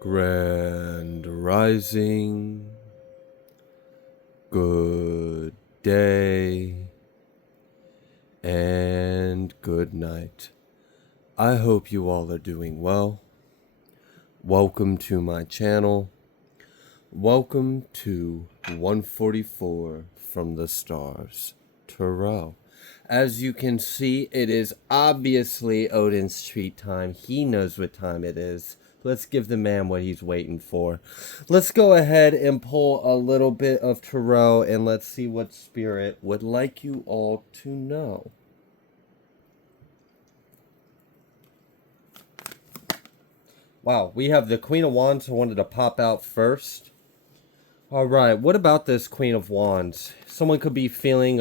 Grand Rising, good day, and good night. I hope you all are doing well. Welcome to my channel. Welcome to 144 from the Stars, Tarot. As you can see, it is obviously Odin's treat time. He knows what time it is. Let's give the man what he's waiting for. Let's go ahead and pull a little bit of tarot and let's see what Spirit would like you all to know. Wow, we have the Queen of Wands who wanted to pop out first. Alright, what about this Queen of Wands? Someone could be feeling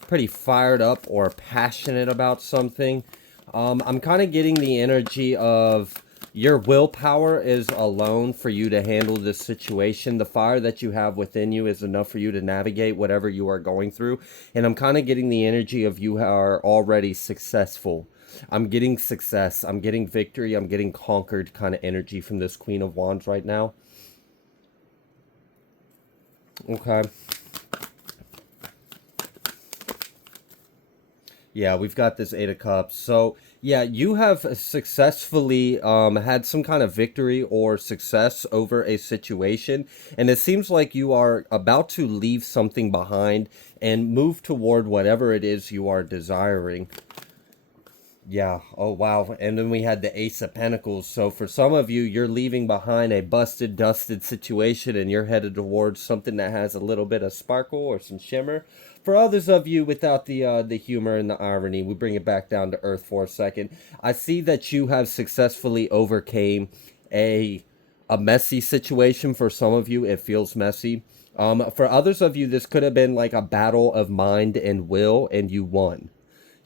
pretty fired up or passionate about something. I'm kind of getting the energy of your willpower is alone for you to handle this situation. The fire that you have within you is enough for you to navigate whatever you are going through. And I'm kind of getting the energy of you are already successful. I'm getting success. I'm getting victory. I'm getting conquered kind of energy from this Queen of Wands right now. Okay. Yeah, we've got this Eight of Cups. So, yeah, you have successfully had some kind of victory or success over a situation. And it seems like you are about to leave something behind and move toward whatever it is you are desiring. Yeah, oh wow. And then we had the Ace of Pentacles. So for some of you, you're leaving behind a busted, dusted situation and you're headed towards something that has a little bit of sparkle or some shimmer. For others of you without the humor and the irony, we bring it back down to earth for a second. I see that you have successfully overcame a messy situation. For some of you, it feels messy. For others of you, this could have been like a battle of mind and will, and you won.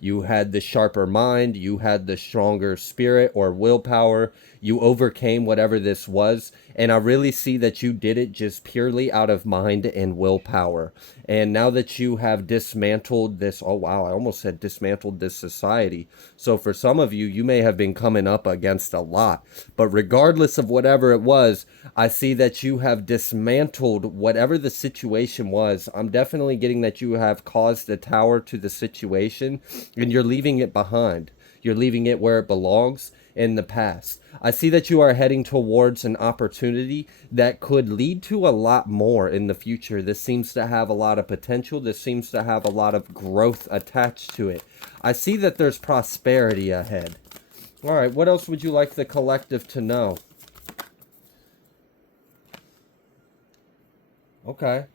You had the sharper mind, you had the stronger spirit or willpower, you overcame whatever this was, and I really see that you did it just purely out of mind and willpower. And now that you have dismantled this, oh wow, I almost said dismantled this society. So for some of you, you may have been coming up against a lot, but regardless of whatever it was, I see that you have dismantled whatever the situation was. I'm definitely getting that you have caused a tower to the situation and you're leaving it behind. You're leaving it where it belongs in the past. I see that you are heading towards an opportunity that could lead to a lot more in the future. This seems to have a lot of potential. This seems to have a lot of growth attached to it. I see that there's prosperity ahead. All right, what else would you like the collective to know? Okay.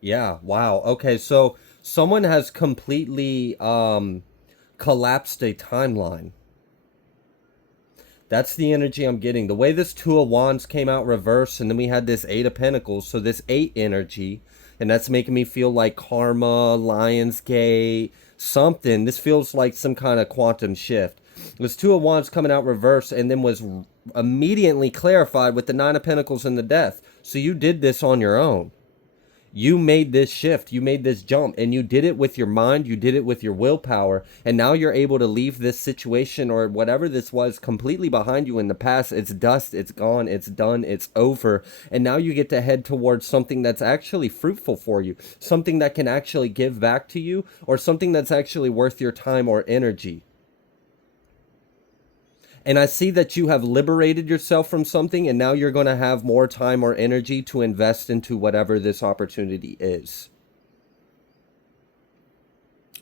Yeah, wow. Okay, so someone has completely collapsed a timeline. That's the energy I'm getting. The way this Two of Wands came out reverse, and then we had this Eight of Pentacles, so this 8 energy, and that's making me feel like karma, Lionsgate, something. This feels like some kind of quantum shift. This Two of Wands coming out reverse, and then was immediately clarified with the Nine of Pentacles and the Death. So you did this on your own. You made this shift, you made this jump, and you did it with your mind, you did it with your willpower, and now you're able to leave this situation or whatever this was completely behind you in the past. It's dust, it's gone, it's done, it's over, and now you get to head towards something that's actually fruitful for you, something that can actually give back to you, or something that's actually worth your time or energy. And I see that you have liberated yourself from something, and now you're going to have more time or energy to invest into whatever this opportunity is.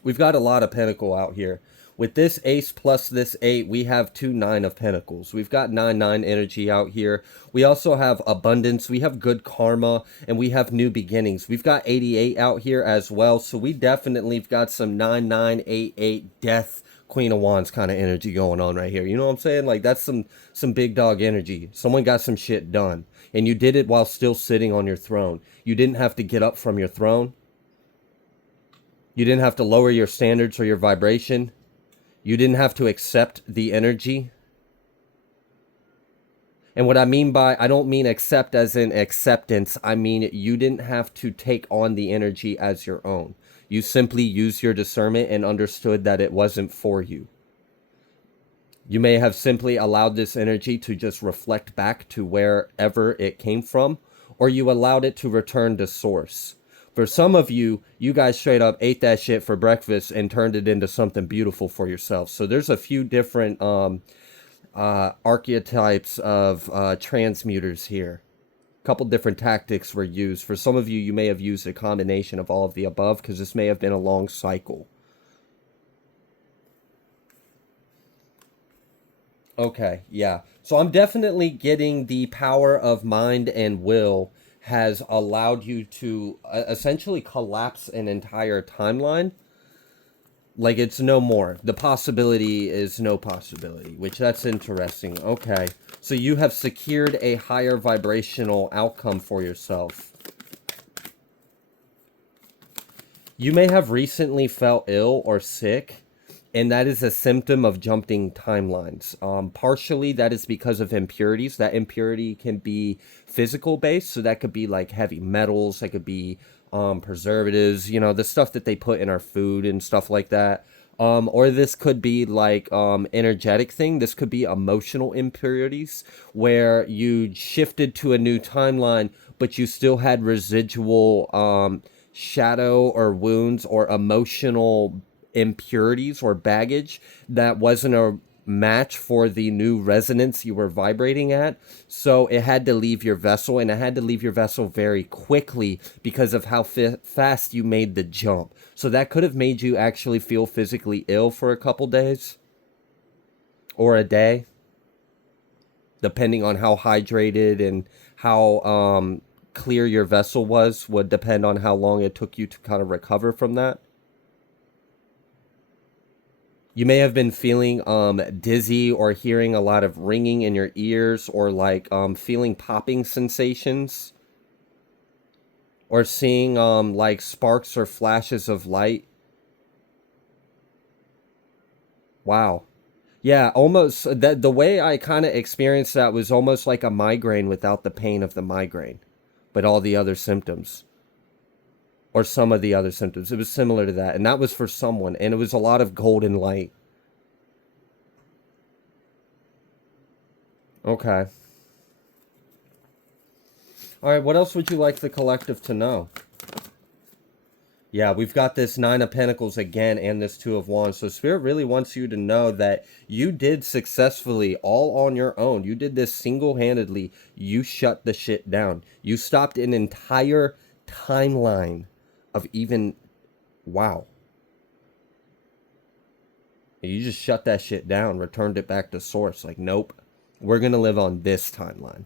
We've got a lot of Pentacle out here. With this Ace plus this 8, we have 2 Nine of Pentacles. We've got 9-9 energy out here. We also have abundance. We have good karma, and we have new beginnings. We've got 88 out here as well, so we definitely have got some 9-9-8-8 death Queen of Wands kind of energy going on right here. You know what I'm saying? Like, that's some big dog energy. Someone got some shit done, and you did it while still sitting on your throne. You didn't have to get up from your throne. You didn't have to lower your standards or your vibration. You didn't have to accept the energy. And what I mean by, I don't mean accept as in acceptance. I mean, you didn't have to take on the energy as your own. You simply used your discernment and understood that it wasn't for you. You may have simply allowed this energy to just reflect back to wherever it came from, or you allowed it to return to source. For some of you, you guys straight up ate that shit for breakfast and turned it into something beautiful for yourself. So there's a few different archetypes of transmuters here. A couple different tactics were used. For some of you, you may have used a combination of all of the above because this may have been a long cycle. Okay, yeah. So I'm definitely getting the power of mind and will has allowed you to essentially collapse an entire timeline. Like it's no more. The possibility is no possibility, which that's interesting. Okay. So you have secured a higher vibrational outcome for yourself. You may have recently felt ill or sick, and that is a symptom of jumping timelines. Partially, that is because of impurities. That impurity can be physical based, so that could be like heavy metals, that could be preservatives, you know, the stuff that they put in our food and stuff like that. Or this could be like energetic thing. This could be emotional impurities where you shifted to a new timeline, but you still had residual shadow or wounds or emotional impurities or baggage that wasn't a match for the new resonance you were vibrating at. So it had to leave your vessel, and it had to leave your vessel very quickly because of how fast you made the jump. So that could have made you actually feel physically ill for a couple days or a day, depending on how hydrated and how clear your vessel was, would depend on how long it took you to kind of recover from that. You may have been feeling dizzy or hearing a lot of ringing in your ears, or like feeling popping sensations, or seeing like sparks or flashes of light. Wow. Yeah, almost that the way I kind of experienced that was almost like a migraine without the pain of the migraine, but all the other symptoms, or some of the other symptoms. It was similar to that, and that was for someone, and it was a lot of golden light. Okay. All right, what else would you like the collective to know? Yeah, we've got this Nine of Pentacles again and this Two of Wands. So Spirit really wants you to know that you did successfully all on your own. You did this single-handedly. You shut the shit down. You stopped an entire timeline of even, wow. You just shut that shit down, returned it back to source. Like, nope, we're going to live on this timeline.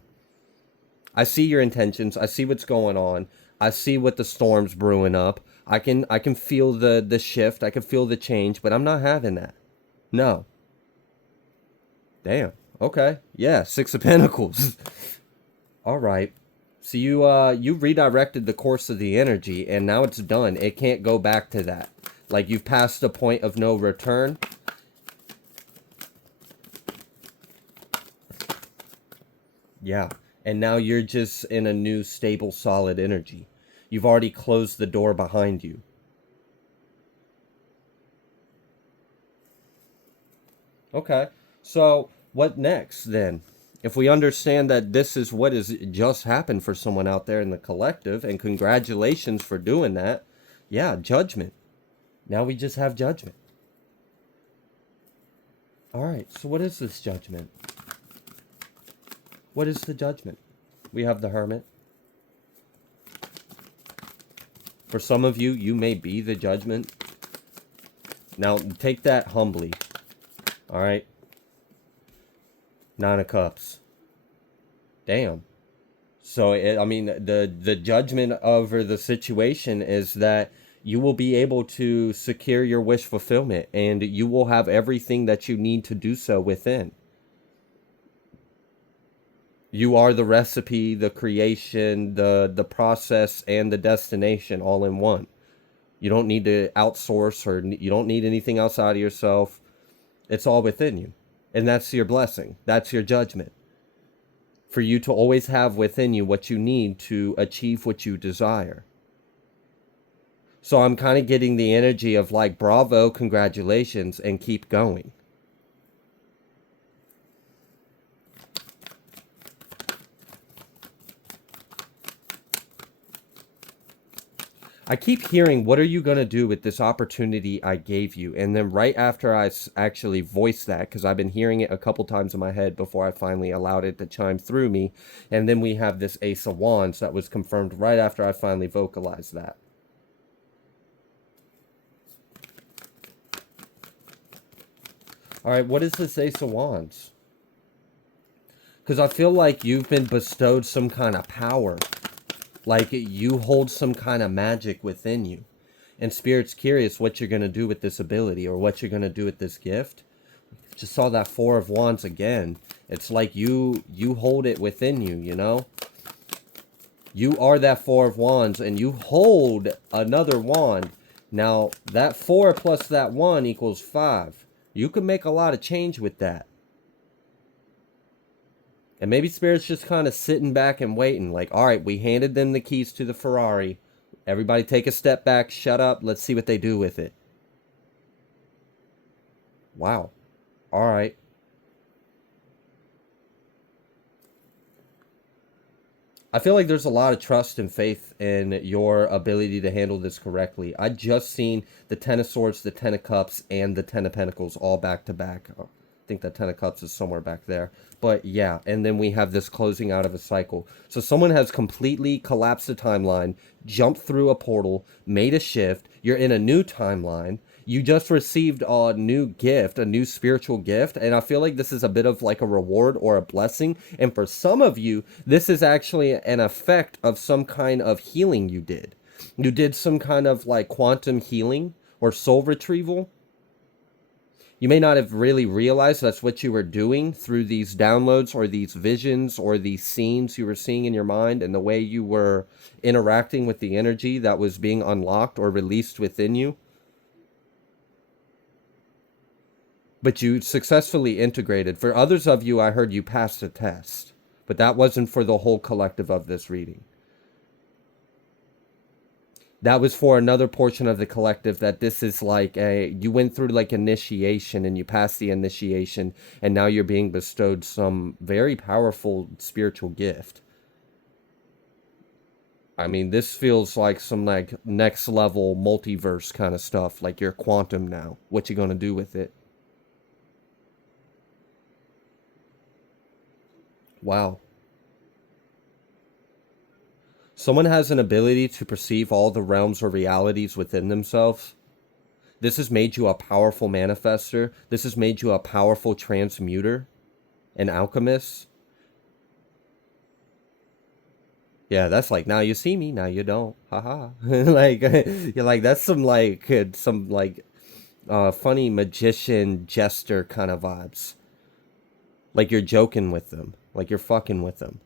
I see your intentions. I see what's going on. I see what the storm's brewing up. I can feel the shift. I can feel the change, but I'm not having that. No. Damn. Okay. Yeah, Six of Pentacles. All right. So you redirected the course of the energy, and now it's done. It can't go back to that. Like, you've passed the point of no return. Yeah. And now you're just in a new, stable, solid energy. You've already closed the door behind you. Okay. So what next then? If we understand that this is what has just happened for someone out there in the collective, and congratulations for doing that. Yeah, judgment. Now we just have judgment. All right. So what is this judgment? What is the judgment? We have the Hermit. For some of you, you may be the judgment. Now, take that humbly. All right? Nine of Cups. Damn. So, I mean, the judgment over the situation is that you will be able to secure your wish fulfillment, and you will have everything that you need to do so within. You are the recipe, the creation, the process, and the destination all in one. You don't need to outsource, or you don't need anything outside of yourself. It's all within you. And that's your blessing. That's your judgment. For you to always have within you what you need to achieve what you desire. So I'm kind of getting the energy of like, bravo, congratulations, and keep going. I keep hearing, what are you going to do with this opportunity I gave you? And then right after I actually voiced that, because I've been hearing it a couple times in my head before I finally allowed it to chime through me. And then we have this Ace of Wands that was confirmed right after I finally vocalized that. All right, what is this Ace of Wands? Because I feel like you've been bestowed some kind of power. Like you hold some kind of magic within you. And Spirit's curious what you're going to do with this ability or what you're going to do with this gift. Just saw that Four of Wands again. It's like you hold it within you, you know? You are that Four of Wands and you hold another wand. Now, that 4 plus that 1 equals 5. You can make a lot of change with that. And maybe Spirit's just kind of sitting back and waiting. Like, all right, we handed them the keys to the Ferrari. Everybody take a step back, shut up, let's see what they do with it. Wow. All right. I feel like there's a lot of trust and faith in your ability to handle this correctly. I just seen the Ten of Swords, the Ten of Cups, and the Ten of Pentacles all back to back. I think the Ten of Cups is somewhere back there. But yeah, and then we have this closing out of a cycle. So someone has completely collapsed the timeline, jumped through a portal, made a shift. You're in a new timeline. You just received a new gift, a new spiritual gift, and I feel like this is a bit of like a reward or a blessing. And for some of you, this is actually an effect of some kind of healing you did. You did some kind of like quantum healing or soul retrieval. You may not have really realized that's what you were doing through these downloads or these visions or these scenes you were seeing in your mind and the way you were interacting with the energy that was being unlocked or released within you. But you successfully integrated. For others of you, I heard you passed a test, but that wasn't for the whole collective of this reading. That was for another portion of the collective, that this is like you went through like initiation and you passed the initiation and now you're being bestowed some very powerful spiritual gift. I mean, this feels like some like next level multiverse kind of stuff, like you're quantum now. What you gonna do with it? Wow. Someone has an ability to perceive all the realms or realities within themselves. This has made you a powerful manifester. This has made you a powerful transmuter, an alchemist. Yeah, that's like, now you see me, now you don't. Haha. Like, you're like, that's some like funny magician jester kind of vibes. Like you're joking with them. Like you're fucking with them.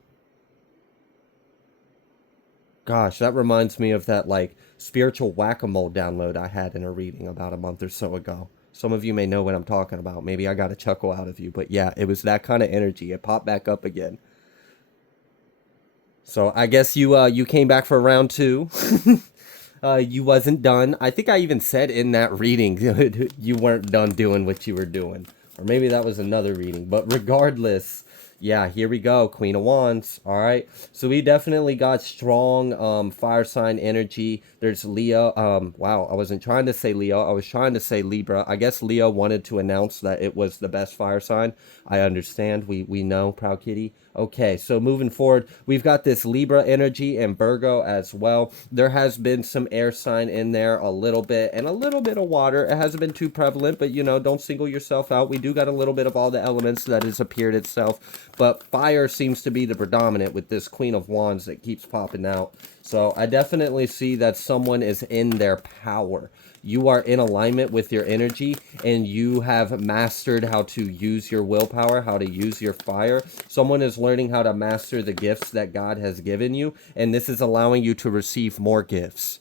Gosh, that reminds me of that like spiritual whack-a-mole download I had in a reading about a month or so ago. Some of you may know what I'm talking about. Maybe I got a chuckle out of you, but yeah, it was that kind of energy. It popped back up again. So I guess you came back for round two. You wasn't done. I think I even said in that reading you weren't done doing what you were doing. Or maybe that was another reading. But regardless, yeah, here we go. Queen of Wands. All right. So we definitely got strong fire sign energy. There's Leo. Wow, I wasn't trying to say Leo. I was trying to say Libra. I guess Leo wanted to announce that it was the best fire sign. I understand. We know, Proud Kitty. Okay, so moving forward, we've got this Libra energy and Virgo as well. There has been some air sign in there a little bit and a little bit of water. It hasn't been too prevalent, but you know, don't single yourself out. We do got a little bit of all the elements that has appeared itself, but fire seems to be the predominant with this Queen of Wands that keeps popping out. So I definitely see that someone is in their power. You are in alignment with your energy and you have mastered how to use your willpower, how to use your fire. Someone is learning how to master the gifts that God has given you, and this is allowing you to receive more gifts.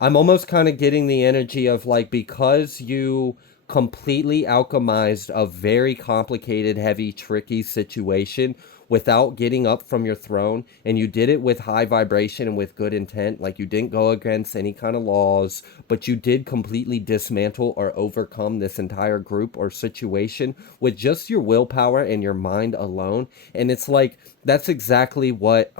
I'm almost kind of getting the energy of like, because you completely alchemized a very complicated, heavy, tricky situation without getting up from your throne, and you did it with high vibration and with good intent, like you didn't go against any kind of laws, but you did completely dismantle or overcome this entire group or situation with just your willpower and your mind alone. And it's like That's exactly what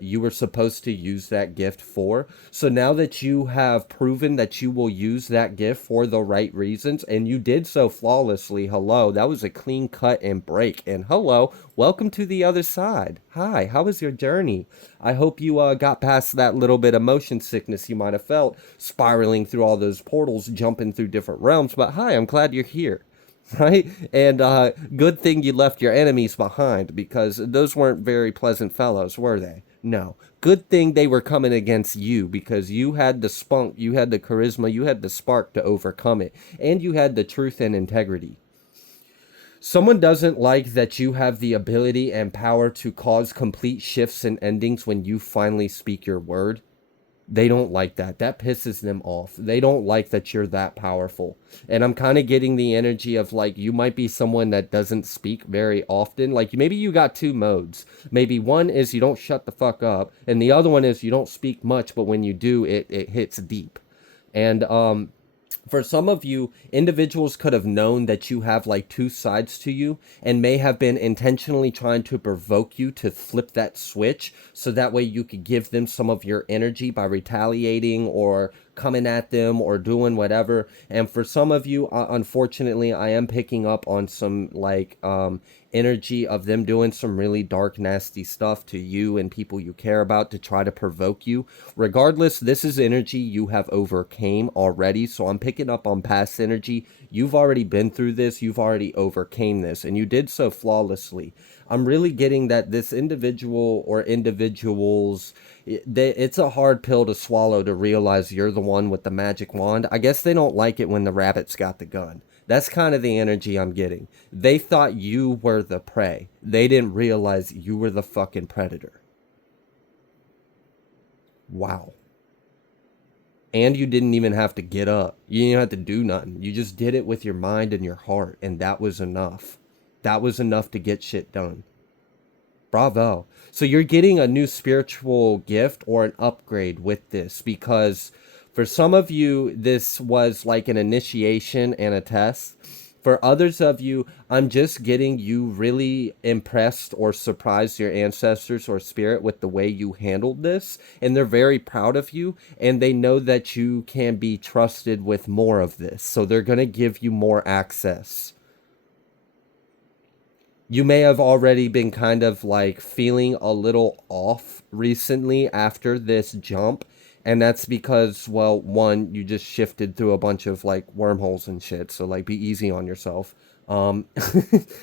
you were supposed to use that gift for. So now that you have proven that you will use that gift for the right reasons, and you did so flawlessly, hello, that was a clean cut and break. And hello, welcome to the other side. Hi, how was your journey? I hope you got past that little bit of motion sickness you might have felt spiraling through all those portals, jumping through different realms. But hi, I'm glad you're here. Right? And good thing you left your enemies behind, because those weren't very pleasant fellows, were they? No. Good thing they were coming against you, because you had the spunk, you had the charisma, you had the spark to overcome it, and you had the truth and integrity. Someone doesn't like that you have the ability and power to cause complete shifts and endings when you finally speak your word. They don't like that. That pisses them off. They don't like that you're that powerful. And I'm kind of getting the energy of like you might be someone that doesn't speak very often. Like maybe you got two modes. Maybe one is you don't shut the fuck up, and the other one is you don't speak much, but when you do, it hits deep. And for some of you, individuals could have known that you have like two sides to you and may have been intentionally trying to provoke you to flip that switch so that way you could give them some of your energy by retaliating or coming at them or doing whatever. And for some of you, unfortunately, I am picking up on some like energy of them doing some really dark, nasty stuff to you and people you care about to try to provoke you. Regardless, this is energy you have overcame already. So I'm picking up on past energy. You've already been through this. You've already overcame this, and you did so flawlessly. I'm really getting that this individual or individuals, it's a hard pill to swallow to realize you're the one with the magic wand. I guess they don't like it when the rabbit's got the gun. That's kind of the energy I'm getting. They thought you were the prey. They didn't realize you were the fucking predator. Wow. And you didn't even have to get up. You didn't have to do nothing. You just did it with your mind and your heart, and that was enough. That was enough to get shit done. Bravo. So you're getting a new spiritual gift or an upgrade with this, because for some of you, this was like an initiation and a test. For others of you, I'm just getting you really impressed or surprised your ancestors or spirit with the way you handled this. And they're very proud of you. And they know that you can be trusted with more of this. So they're going to give you more access. You may have already been kind of like feeling a little off recently after this jump. And that's because, well, one, you just shifted through a bunch of like wormholes and shit. So like be easy on yourself. Um,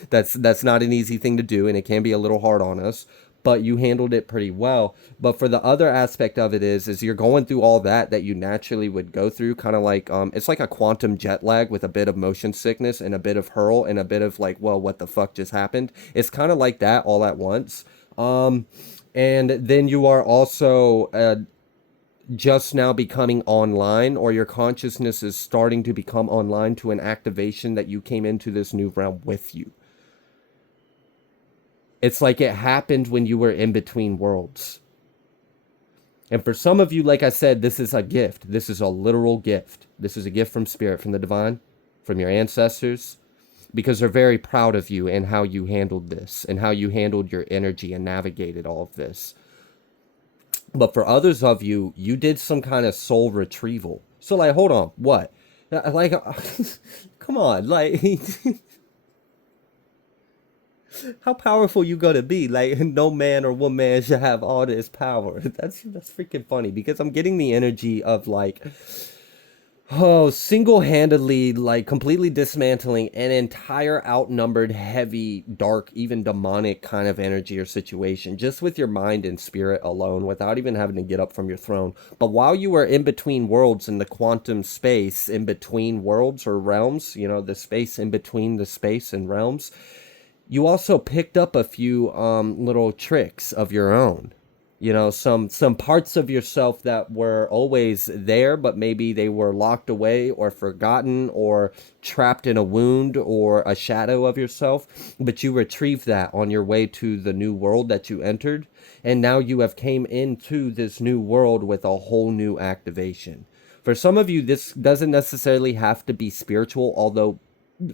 that's not an easy thing to do, and it can be a little hard on us. But you handled it pretty well. But for the other aspect of it is you're going through all that you naturally would go through, kind of like it's like a quantum jet lag with a bit of motion sickness and a bit of hurl and a bit of like, well, what the fuck just happened? It's kind of like that all at once. And then you are also just now becoming online, or your consciousness is starting to become online to an activation that you came into this new realm with you. It's like it happened when you were in between worlds. And for some of you, like I said, this is a gift. This is a literal gift. This is a gift from spirit, from the divine, from your ancestors, because they're very proud of you and how you handled this and how you handled your energy and navigated all of this. But for others of you, you did some kind of soul retrieval. So like, hold on, what? Like, come on, like, how powerful you gonna be? Like, no man or woman should have all this power. That's freaking funny, because I'm getting the energy of like, oh, single-handedly, like completely dismantling an entire outnumbered, heavy, dark, even demonic kind of energy or situation, just with your mind and spirit alone, without even having to get up from your throne. But while you were in between worlds, in the quantum space, in between worlds or realms, you know, the space in between the space and realms, you also picked up a few little tricks of your own. You know, some parts of yourself that were always there, but maybe they were locked away or forgotten or trapped in a wound or a shadow of yourself. But you retrieved that on your way to the new world that you entered. And now you have came into this new world with a whole new activation. For some of you, this doesn't necessarily have to be spiritual, although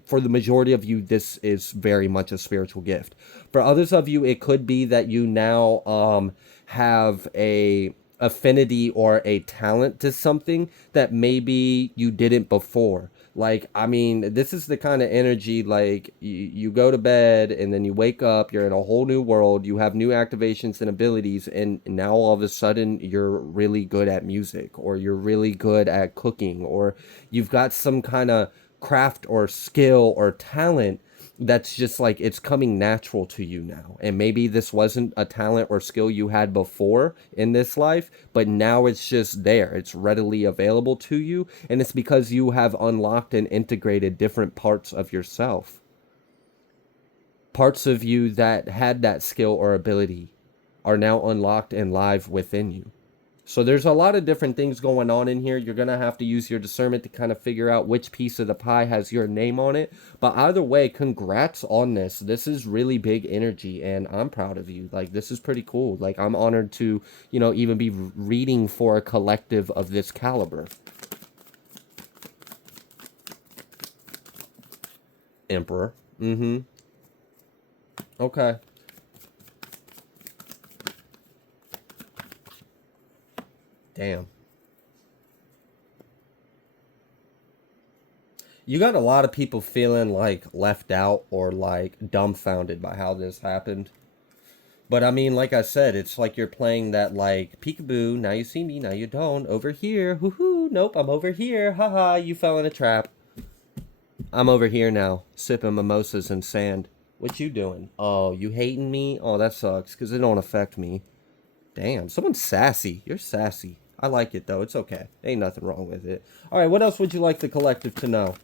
for the majority of you, this is very much a spiritual gift. For others of you, it could be that you now have a affinity or a talent to something that maybe you didn't before. Like, I mean, this is the kind of energy, like, you go to bed and then you wake up, you're in a whole new world, you have new activations and abilities, and now all of a sudden you're really good at music, or you're really good at cooking, or you've got some kind of craft or skill or talent that's just like it's coming natural to you now. And maybe this wasn't a talent or skill you had before in this life, but now it's just there. It's readily available to you. And it's because you have unlocked and integrated different parts of yourself. Parts of you that had that skill or ability are now unlocked and live within you. So there's a lot of different things going on in here. You're going to have to use your discernment to kind of figure out which piece of the pie has your name on it. But either way, congrats on this. This is really big energy, and I'm proud of you. Like, this is pretty cool. Like, I'm honored to, even be reading for a collective of this caliber. Emperor. Mm-hmm. Okay. Damn. You got a lot of people feeling like left out or like dumbfounded by how this happened. But I mean, like I said, it's like you're playing that like peekaboo, now you see me, now you don't. Over here, hoo-hoo, nope, I'm over here, haha, you fell in a trap. I'm over here now, sipping mimosas and sand. What you doing? Oh, you hating me? Oh, that sucks, because it don't affect me. Damn, someone's sassy. You're sassy. I like it, though. It's okay. Ain't nothing wrong with it. All right, what else would you like the collective to know?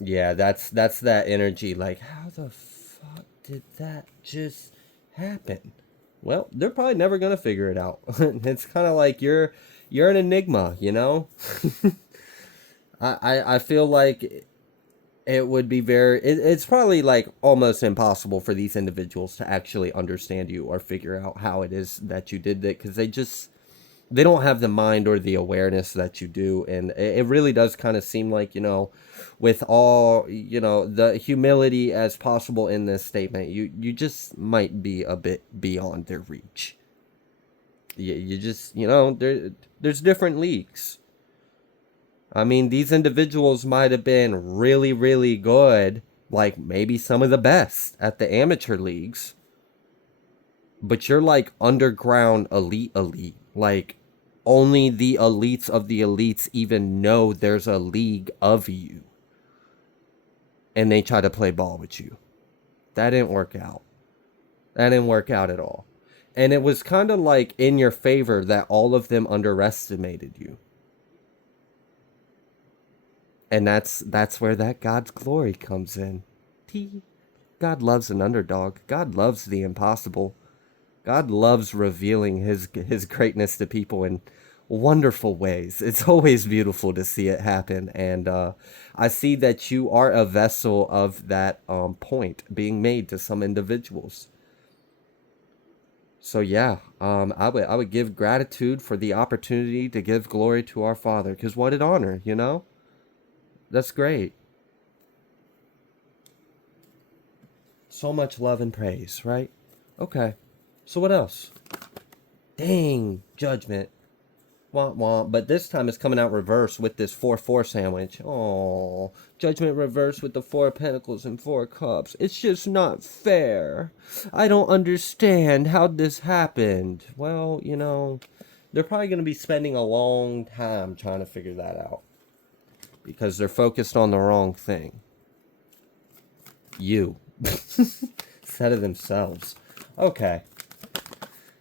Yeah, that's that energy. Like, how the fuck did that just happen? Well, they're probably never gonna figure it out. It's kind of like you're an enigma, you know. I feel like it would be it's probably like almost impossible for these individuals to actually understand you or figure out how it is that you did that, because they don't have the mind or the awareness that you do. And it really does kind of seem like, with all, the humility as possible in this statement, you just might be a bit beyond their reach. You just, there's different leagues. I mean, these individuals might have been really, really good, like maybe some of the best at the amateur leagues, but you're like underground elite. Like, only the elites of the elites even know there's a league of you, and they try to play ball with you. That didn't work out. That didn't work out at all. And it was kind of like in your favor that all of them underestimated you. And that's where that God's glory comes in. God loves an underdog. God loves the impossible. God loves revealing his greatness to people in wonderful ways. It's always beautiful to see it happen. And I see that you are a vessel of that point being made to some individuals. So yeah, I would give gratitude for the opportunity to give glory to our Father, because what an honor, That's great. So much love and praise, right? Okay. So what else? Dang, judgment. Womp womp. But this time it's coming out reverse with this 4-4 sandwich. Oh, judgment reverse with the 4 pentacles and 4 cups. It's just not fair. I don't understand how this happened. Well, they're probably going to be spending a long time trying to figure that out, because they're focused on the wrong thing. You. Instead of themselves. Okay.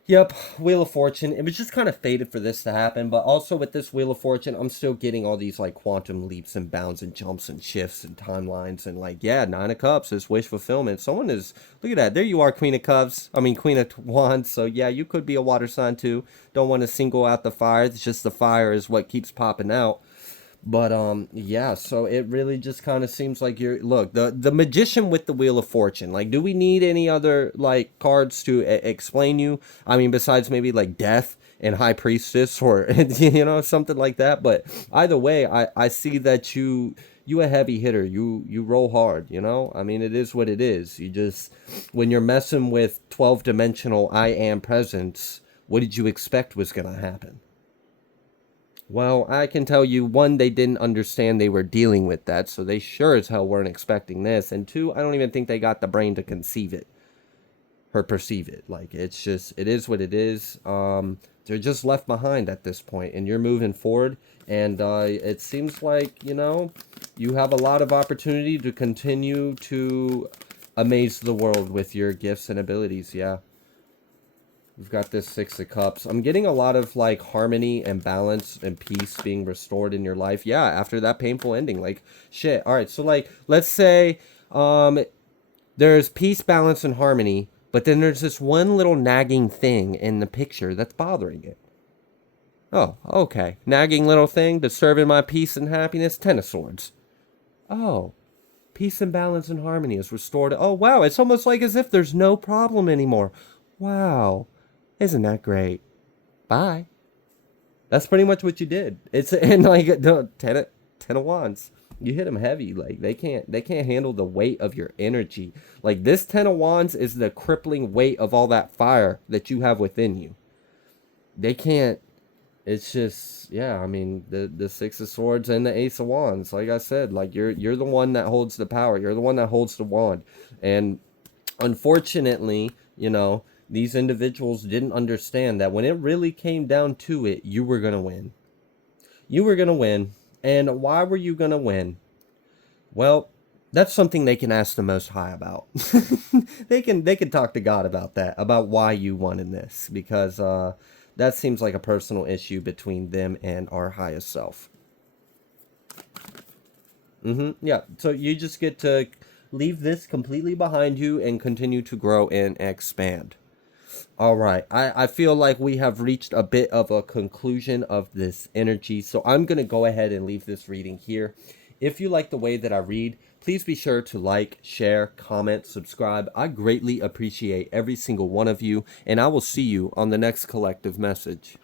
Yep, Wheel of Fortune. It was just kind of fated for this to happen, but also with this Wheel of Fortune, I'm still getting all these like quantum leaps and bounds and jumps and shifts and timelines, and like, yeah, 9 of Cups is wish fulfillment. Someone is, look at that, there you are, Queen of Cups. I mean, Queen of Wands. So yeah, you could be a water sign too. Don't want to single out the fire. It's just the fire is what keeps popping out. But yeah, so it really just kind of seems like you're look, the magician with the wheel of fortune. Like, do we need any other like cards to explain you? I mean, besides maybe like death and high priestess or something like that. But either way, I see that you a heavy hitter. You roll hard, you know? I mean, it is what it is. You just when you're messing with 12-dimensional I am presence, what did you expect was going to happen? Well, I can tell you, one, they didn't understand they were dealing with that, so they sure as hell weren't expecting this. And two, I don't even think they got the brain to conceive it or perceive it. Like, it's just, it is what it is. They're just left behind at this point, and you're moving forward. And it seems like, you have a lot of opportunity to continue to amaze the world with your gifts and abilities. Yeah. We've got this Six of Cups. I'm getting a lot of like harmony and balance and peace being restored in your life. Yeah, after that painful ending. Like, shit. All right, so like let's say um there's peace, balance, and harmony, but then there's this one little nagging thing in the picture that's bothering it. Oh, okay. Nagging little thing disturbing my peace and happiness. Ten of Swords. Oh, peace and balance and harmony is restored. Oh, wow. It's almost like as if there's no problem anymore. Wow. Isn't that great? Bye. That's pretty much what you did. It's and like no, ten of wands. You hit them heavy. Like they can't handle the weight of your energy. Like this 10 of wands is the crippling weight of all that fire that you have within you. They can't. It's just yeah. I mean the Six of Swords and the Ace of Wands. Like I said, like you're the one that holds the power. You're the one that holds the wand. And unfortunately, these individuals didn't understand that when it really came down to it, you were going to win. You were going to win. And why were you going to win? Well, that's something they can ask the Most High about. They can talk to God about that, about why you won in this, because that seems like a personal issue between them and our highest self. Yeah. So you just get to leave this completely behind you and continue to grow and expand. All right. I feel like we have reached a bit of a conclusion of this energy. So I'm going to go ahead and leave this reading here. If you like the way that I read, please be sure to like, share, comment, subscribe. I greatly appreciate every single one of you, and I will see you on the next collective message.